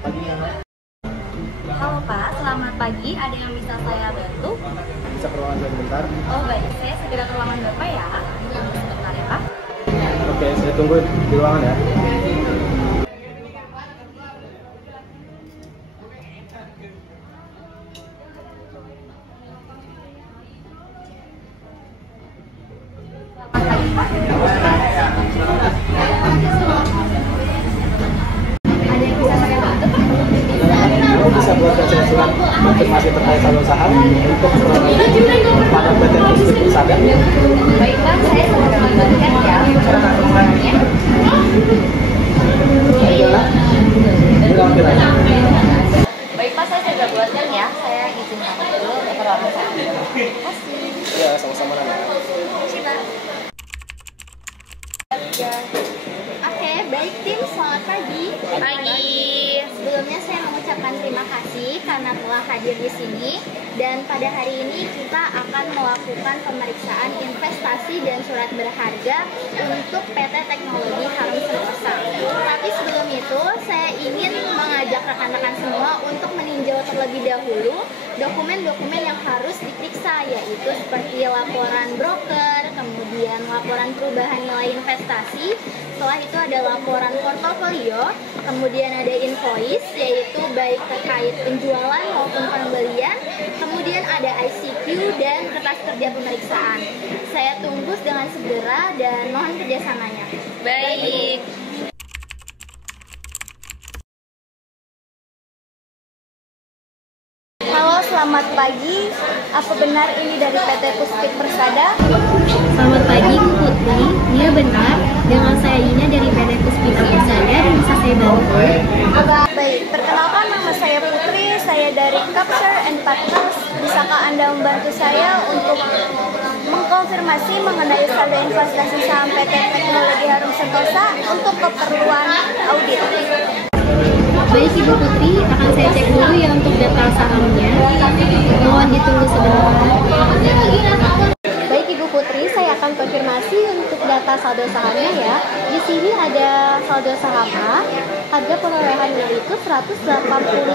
Pagi ya, Mbak. Halo Pak, selamat pagi. Ada yang bisa saya bantu? Bisa ke ruangan saya sebentar? Oh baik, saya segera ke ruangan Bapak ya. Sebentar ya Pak. Oke, saya tunggu di ruangan ya. Ada yang bisa saya bantu Pak? Kamu bisa buatkan saya surat konfirmasi terkait saldo saham untuk pada PT Pusat Persada. Baik Pak, saya segera membantukan ya. Baik Pak, saya segera buatkan ya. Saya izinkan dulu ke ruangan saya. Terima kasih. Ya, sama-sama Nana. Siapa? Oke, baik tim, selamat pagi. Pagi. Sebelumnya saya mengucapkan terima kasih karena telah hadir di sini. Dan pada hari ini kita akan melakukan pemeriksaan investasi dan surat berharga untuk PT Teknologi Harum Sentosa. Tapi sebelum itu, saya ingin mengajak rekan-rekan semua untuk meninjau terlebih dahulu dokumen-dokumen yang harus diperiksa, yaitu seperti laporan broker, kemudian laporan perubahan nilai investasi. Setelah itu ada laporan portofolio, kemudian ada invoice, yaitu baik terkait penjualan maupun pembelian, kemudian ada ICQ dan kertas kerja pemeriksaan. Saya tunggu dengan segera dan mohon kerjasamanya. Baik. Halo, selamat pagi. Apa benar ini dari PT Pusat Persada? Selamat pagi Bu Putri, iya benar. Dengan saya Ina dari PT Puspita Persada dan bisa saya bantu. Baik, perkenalkan nama saya Putri, saya dari Capture and Partners. Bisakah Anda membantu saya untuk mengkonfirmasi mengenai saldo investasi saham PT Teknologi Harum Sentosa untuk keperluan audit? Baik Ibu Putri, akan saya cek dulu ya untuk data sahamnya. Mohon ditunggu sebentar. Baik Ibu Putri, saya akan konfirmasi untuk data saldo sahamnya ya. Di sini ada saldo saham A, harga perolehannya itu 180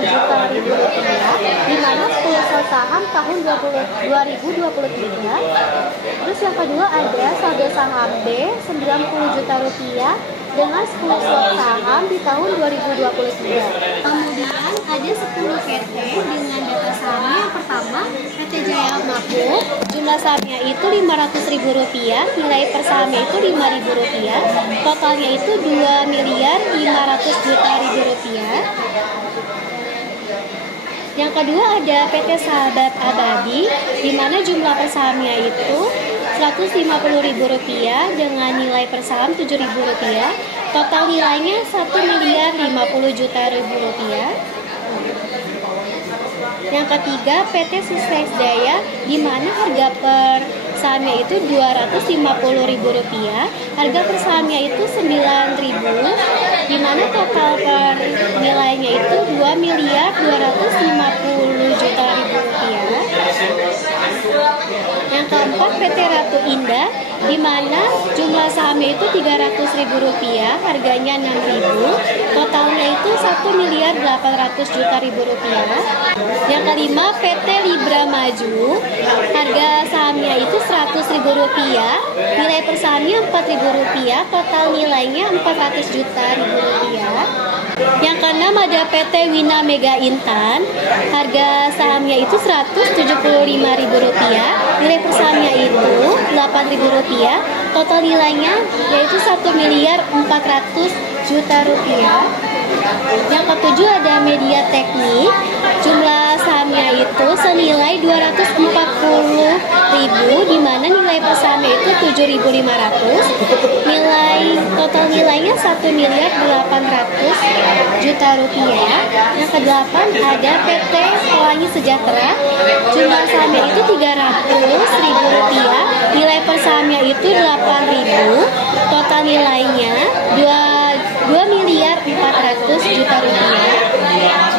juta rupiah, di mana 10 sel saham tahun 2023. Terus yang kedua ada saldo saham B, 90 juta rupiah, dengan 10 slot saham di tahun 2023. Kemudian ada 10 PT dengan data sahamnya. Yang pertama PT Jaya Mapo, Jumlah sahamnya itu Rp500.000, nilai per sahamnya itu Rp5.000, totalnya itu Rp2.500.000.000. Yang kedua ada PT Sahabat Abadi, di mana jumlah per sahamnya itu Rp150.000 dengan nilai per saham Rp7.000, total nilainya Rp1.050.000.000. Yang ketiga PT Sukses Jaya, di mana harga per sahamnya itu Rp250.000, harga per sahamnya itu Rp9.000, di mana total per nilainya itu Rp2.250.000.000. Yang keempat PT Ratu Indah, di mana jumlah sahamnya itu Rp300.000, harganya Rp6.000, totalnya itu Rp1.800.000.000. Yang kelima PT Libra Maju, harga sahamnya itu Rp100.000, nilai per sahamnya Rp4.000, total nilainya Rp400.000.000. Yang keenam ada PT Wina Mega Intan, harga sahamnya itu Rp175.000, nilai per sahamnya itu Rp8.000, total nilainya yaitu Rp1.400.000.000. Yang ketujuh ada Media Teknik, jumlah sahamnya itu senilai Rp240.000, di mana nilai per sahamnya itu Rp7.500, total nilainya Rp1.800.000.000. Yang kedelapan ada PT Pelangi Sejahtera, jumlah sahamnya itu Rp300.000, nilai per sahamnya itu Rp8.000, total nilainya Rp2.400.000.000.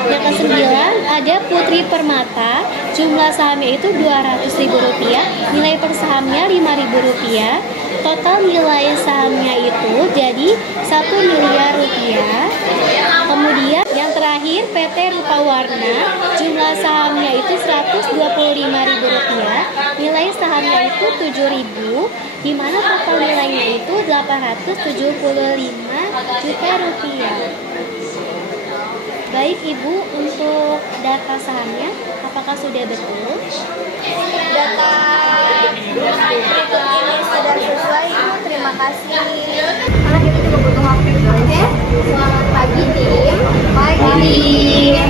Yang kesembilan ada Putri Permata, jumlah sahamnya itu Rp200.000, nilai per sahamnya Rp5.000, total nilai sahamnya itu jadi Rp1 miliar. Kemudian yang terakhir karena jumlah sahamnya itu Rp125.000, nilai sahamnya itu Rp7.000, di mana total nilainya itu Rp875 juta. Baik Ibu, untuk data sahamnya apakah sudah betul? Data berikut ini sudah sesuai, Ibu. Terima kasih. Karena kita juga butuh waktu. Oke, selamat pagi tim.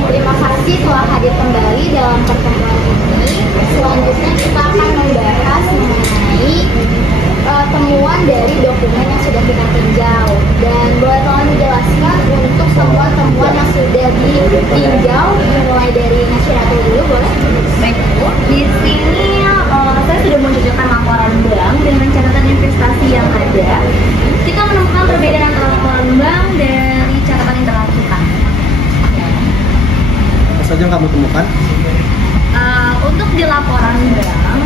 Terima kasih telah hadir kembali dalam pertemuan ini. Selanjutnya kita akan membahas mengenai temuan dari dokumen yang sudah kita tinjau. Dan boleh tolong dijelaskan untuk semua temuan yang sudah ditinjau, dimulai dari Nasyiratul dulu, boleh? Baik, Bu. Di sini saya sudah menunjukkan laporan bank dengan catatan investasi yang ada. Kita menemukan perbedaan antara laporan bank dari catatan internal kita. Apa saja yang kamu temukan? Untuk di laporan bank,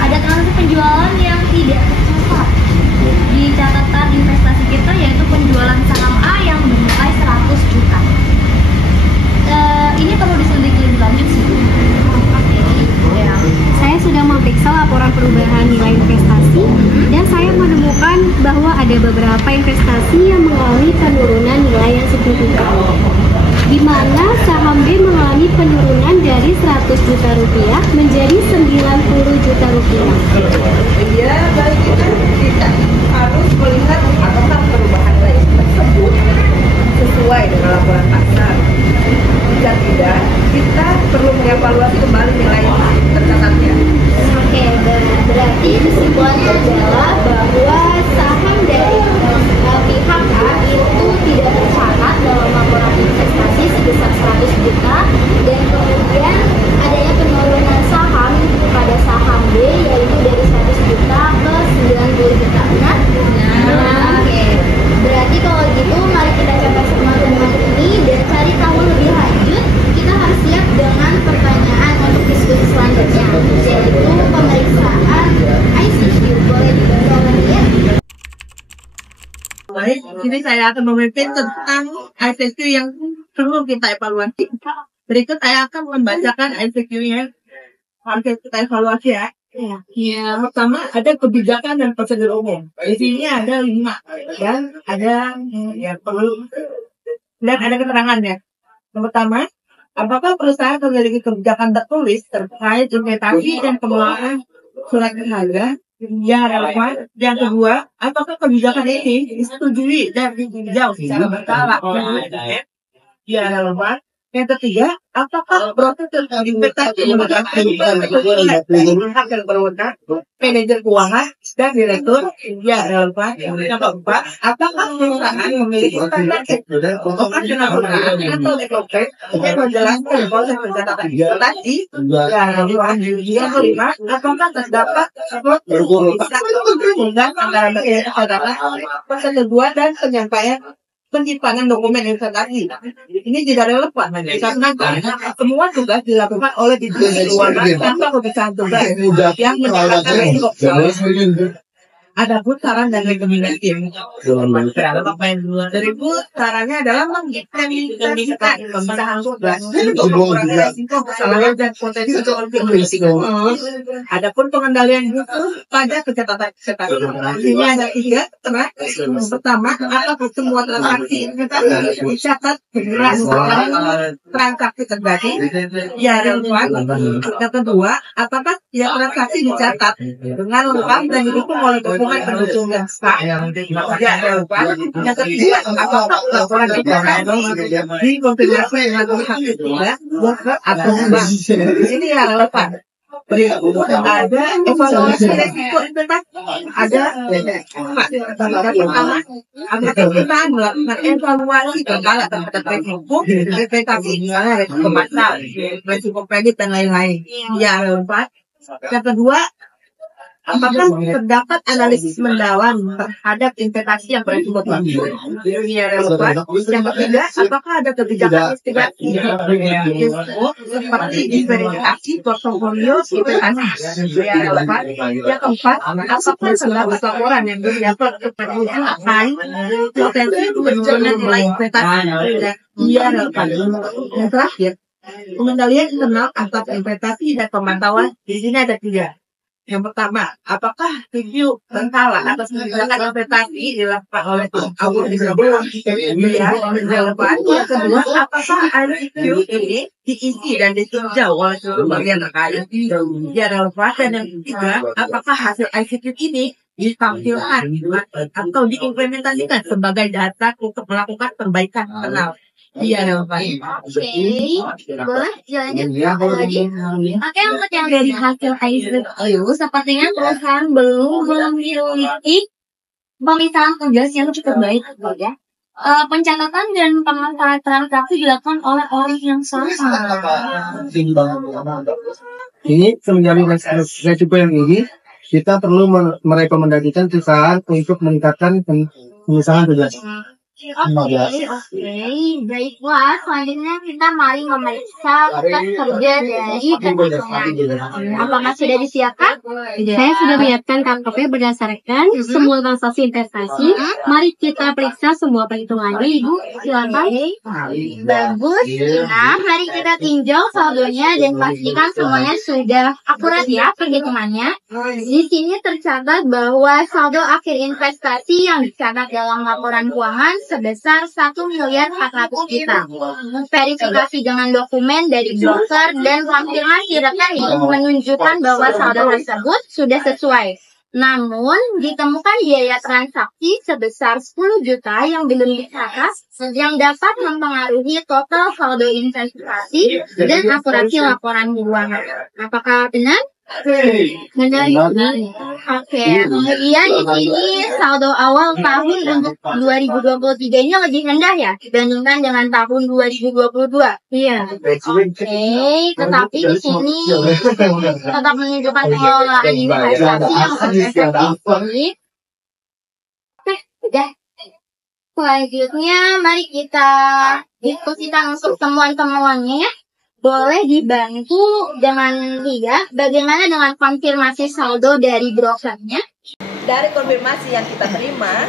ada transaksi penjualan yang tidak tercatat di catatan investasi kita, yaitu penjualan saham A yang bernilai 100 juta. Ini perlu diselidiki lebih lanjut sih. Ya. Saya sudah memeriksa laporan perubahan nilai investasi dan saya menemukan bahwa ada beberapa investasi yang mengalami penurunan nilai yang signifikan, di mana saham B mengalami penurunan dari Rp100 juta menjadi Rp90 juta. Ya, bagi kita harus melihat apakah perubahan nilai tersebut sesuai dengan laporan pasar. Jika tidak, kita perlu mengevaluasi kembali nilai tercatatnya. Oke, berarti kesimpulannya adalah bahwa saham dari pihak A itu tidak tercatat dalam laporan investasi sebesar 100 juta, dan kemudian adanya penurunan saham pada saham B yaitu dari 100 juta ke 90 juta. Benar? Oke. Berarti kalau gitu mari kita coba semua temuan ini dan cari tahu lebih lanjut. Kita harus siap dengan pertanyaan untuk diskusi selanjutnya, yaitu pemeriksaan ICQ. Boleh dibantu lagi ya? Baik, ini saya akan memimpin tentang ICQ yang perlu kita evaluasi. Berikut saya akan membacakan ICQ-nya. Harus kita evaluasi ya. Yang pertama ada kebijakan dan prosedur umum. Di sini ada 5 dan ada yang perlu dan ada keterangannya. Yang pertama, apakah perusahaan memiliki kebijakan tertulis terkait investasi dan pengelolaan surat berharga yang relevan? Yang kedua, apakah kebijakan ini disetujui dan ditinjau secara berkala yang relevan? Yang ketiga, apakah proses investasi menggunakan pihak yang berwenang, manajer keuangan, dan direktur yang relevan? Yang keempat, apakah perusahaan memiliki standar operasional perusahaan atau SOP yang menjelaskan proses pencatatan investasi yang relevan? Yang kelima, apakah terdapat hubungan antara proses kedua dan penyimpanan dokumen investasi? Ini tidak relevan karena semua tugas dilakukan oleh divisi keuangan tanpa pemisahan tugas yang menjalankan resiko. Adapun saran dan rekomendasi dari Bu, sarannya adalah mengimplementasikan pemisahan tugas untuk mengurangi resiko kesalahan dan potensi risiko. Adapun pengendalian buku pada pencatatan investasi, ini ada 3 terang. Pertama, apakah semua transaksi investasi dicatat dengan transaksi terjadi yang relevan? Yang kedua, apakah setiap transaksi dicatat dengan lengkap dan didukung oleh dokumen pendukung yang sah yang relevan? Yang ketiga, apakah laporan investasi dikonfirmasi dengan pihak ketiga, broker atau bank? Ini yang relevan. Ada evaluasi resiko investasi. Ada pertama, apakah kita melakukan evaluasi berkala terhadap resiko investasi, misalnya resiko pasar, resiko kredit dan lain-lain yang relevan. Yang kedua, apakah terdapat analisis mendalam terhadap investasi yang beresiko tinggi? Ini relevan. Yang ketiga, apakah ada kebijakan mitigasi seperti diverifikasi portofolio investasi yang relevan? Yang keempat, apakah terdapat laporan yang berdapat terkait potensi penurunan nilai investasi yang relevan? Yang terakhir, Pengendalian internal atas investasi dan pemantauan di sini ada 3. Yang pertama, apakah review berkala atas kebijakan investasi dilakukan oleh audit relevan? Yang kedua, apakah review ini diisi dan ditinjau oleh seluruh bagian terkait? Dia relevan. Dan yang ketiga, apakah hasil ICQ ini ditampilkan atau diimplementasikan sebagai data untuk melakukan perbaikan internal? Iya, relevan. Boleh jalannya lagi? Oke, untuk yang dari hasil ICQ, sepertinya perusahaan belum memiliki pemisahan tugas yang cukup baik, ya. Pencatatan dan pemasaran transaksi dilakukan oleh orang yang sama. Ini menjadi resiko yang tinggi. Kita perlu merekomendasikan perusahaan untuk meningkatkan pemisahan tugas. Oke, baiklah. Selanjutnya kita mari memeriksa kertas kerja dari konsumen. Apakah sudah disiapkan? Saya sudah menyiapkan KKP berdasarkan semua transaksi investasi. Mari kita periksa semua perhitungannya, Ibu. Silakan. Bagus. Nah, mari kita tinjau saldonya dan pastikan semuanya sudah akurat ya perhitungannya. Di sini tercatat bahwa saldo akhir investasi yang dicatat dalam laporan keuangan sebesar 1.400.000.000. Verifikasi dengan dokumen dari broker dan konfirmasi rekening menunjukkan bahwa saldo tersebut sudah sesuai. Namun, ditemukan biaya transaksi sebesar 10 juta yang belum dicatat yang dapat mempengaruhi total saldo investasi dan akurasi laporan keuangan. Apakah benar? Benar. Oke. Kemudian di sini saldo awal tahun untuk 2023 ini lebih rendah ya dibandingkan dengan tahun 2022. Iya. Oke, tetapi di sini tetap menunjukkan pengelolaan investasi yang efektif. Oke, udah. Selanjutnya, mari kita diskusikan untuk temuan-temuannya ya. Boleh dibantu dengan lihat bagaimana dengan konfirmasi saldo dari brokernya. Dari konfirmasi yang kita terima,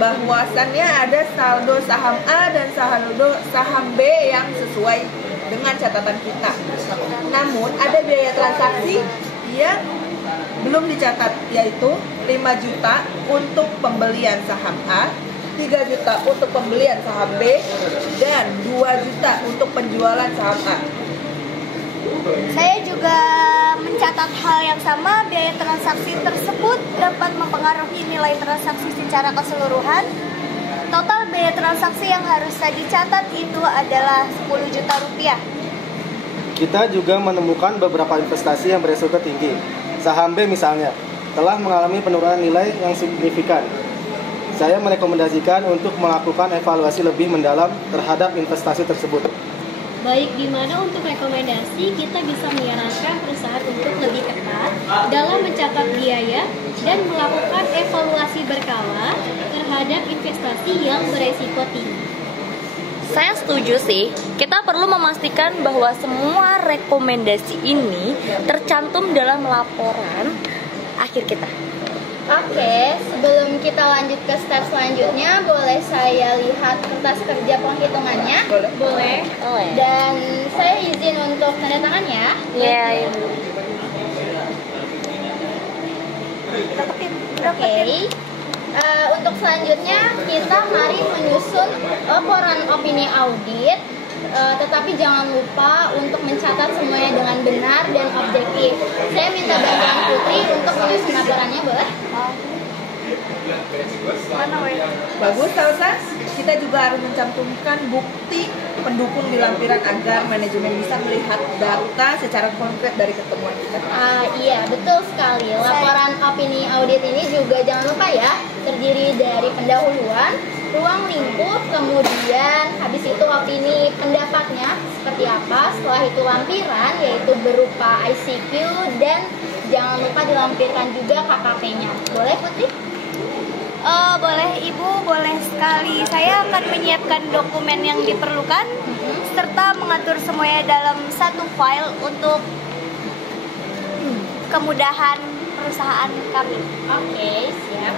bahwasannya ada saldo saham A dan saldo saham B yang sesuai dengan catatan kita. Namun ada biaya transaksi yang belum dicatat, yaitu 5 juta untuk pembelian saham A, 3 juta untuk pembelian saham B, dan 2 juta untuk penjualan saham A. Saya juga mencatat hal yang sama, biaya transaksi tersebut dapat mempengaruhi nilai transaksi secara keseluruhan. Total biaya transaksi yang harus saya dicatat itu adalah 10 juta rupiah. Kita juga menemukan beberapa investasi yang beresiko tinggi. Saham B misalnya, telah mengalami penurunan nilai yang signifikan. Saya merekomendasikan untuk melakukan evaluasi lebih mendalam terhadap investasi tersebut. Baik, di mana untuk rekomendasi kita bisa menyarankan perusahaan untuk lebih ketat dalam mencatat biaya dan melakukan evaluasi berkala terhadap investasi yang beresiko tinggi. Saya setuju sih, kita perlu memastikan bahwa semua rekomendasi ini tercantum dalam laporan akhir kita. Oke, sebelum kita lanjut ke step selanjutnya, boleh saya lihat kertas kerja penghitungannya? Boleh. Dan saya izin untuk tanda tangan ya. Iya. Oke. Untuk selanjutnya kita mari menyusun laporan opini audit. Tetapi jangan lupa untuk mencatat semuanya dengan benar dan objektif. Saya minta bantuan Putri untuk menyusun laporannya, boleh? Bagus, Salsa. Kita juga harus mencantumkan bukti pendukung di lampiran agar manajemen bisa melihat data secara konkret dari ketemuan kita. Iya, betul sekali. Laporan opini audit ini juga jangan lupa ya, terdiri dari pendahuluan, ruang lingkup, kemudian habis itu opini pendapatnya seperti apa, setelah itu lampiran yaitu berupa ICQ, dan jangan lupa dilampirkan juga KKP-nya. Boleh Putri? Boleh Ibu, boleh sekali. Saya akan menyiapkan dokumen yang diperlukan serta mengatur semuanya dalam satu file untuk kemudahan perusahaan kami. Oke, siap.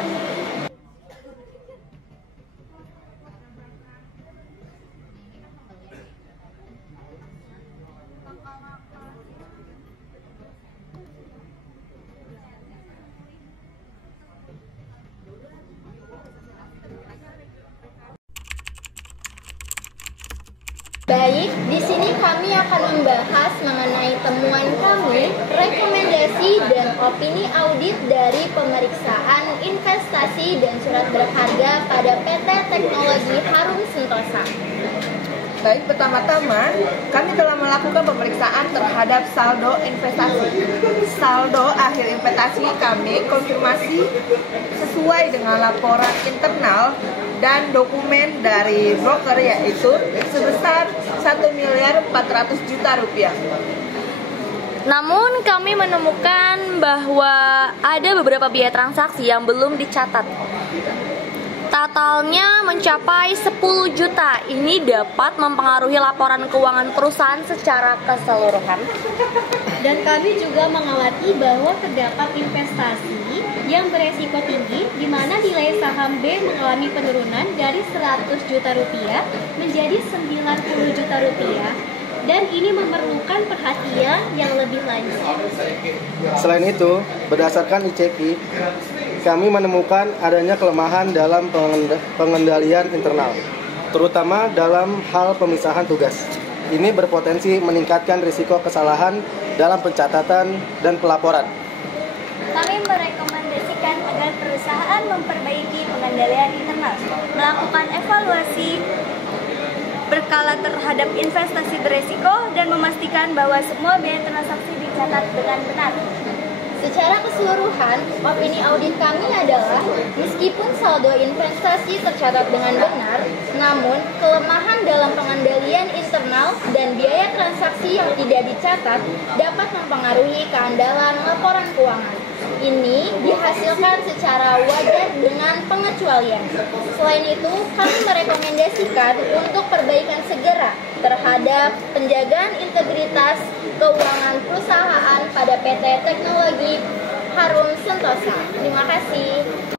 kami akan membahas mengenai temuan kami, rekomendasi, dan opini audit dari pemeriksaan investasi dan surat berharga pada PT Teknologi Harum Sentosa. Baik, pertama-tama kami telah melakukan pemeriksaan terhadap saldo investasi. Saldo akhir investasi kami konfirmasi sesuai dengan laporan internal dan dokumen dari broker, yaitu sebesar 1.400.000.000 rupiah. Namun kami menemukan bahwa ada beberapa biaya transaksi yang belum dicatat. Totalnya mencapai 10 juta. Ini dapat mempengaruhi laporan keuangan perusahaan secara keseluruhan. Dan kami juga mengamati bahwa terdapat investasi yang beresiko tinggi di mana nilai saham B mengalami penurunan dari 100 juta rupiah menjadi 90 juta rupiah. Dan ini memerlukan perhatian yang lebih lanjut. Selain itu, berdasarkan ICP, kami menemukan adanya kelemahan dalam pengendalian internal, terutama dalam hal pemisahan tugas. Ini berpotensi meningkatkan risiko kesalahan dalam pencatatan dan pelaporan. Kami merekomendasikan agar perusahaan memperbaiki pengendalian internal, melakukan evaluasi berkala terhadap investasi beresiko, dan memastikan bahwa semua biaya transaksi dicatat dengan benar. Secara keseluruhan, opini audit kami adalah meskipun saldo investasi tercatat dengan benar, namun kelemahan dalam pengendalian internal dan biaya transaksi yang tidak dicatat dapat mempengaruhi keandalan laporan keuangan. Ini dihasilkan secara wajar dengan pengecualian. Selain itu, kami merekomendasikan untuk perbaikan segera terhadap penjagaan integritas keuangan perusahaan pada PT Teknologi Harum Sentosa. Terima kasih.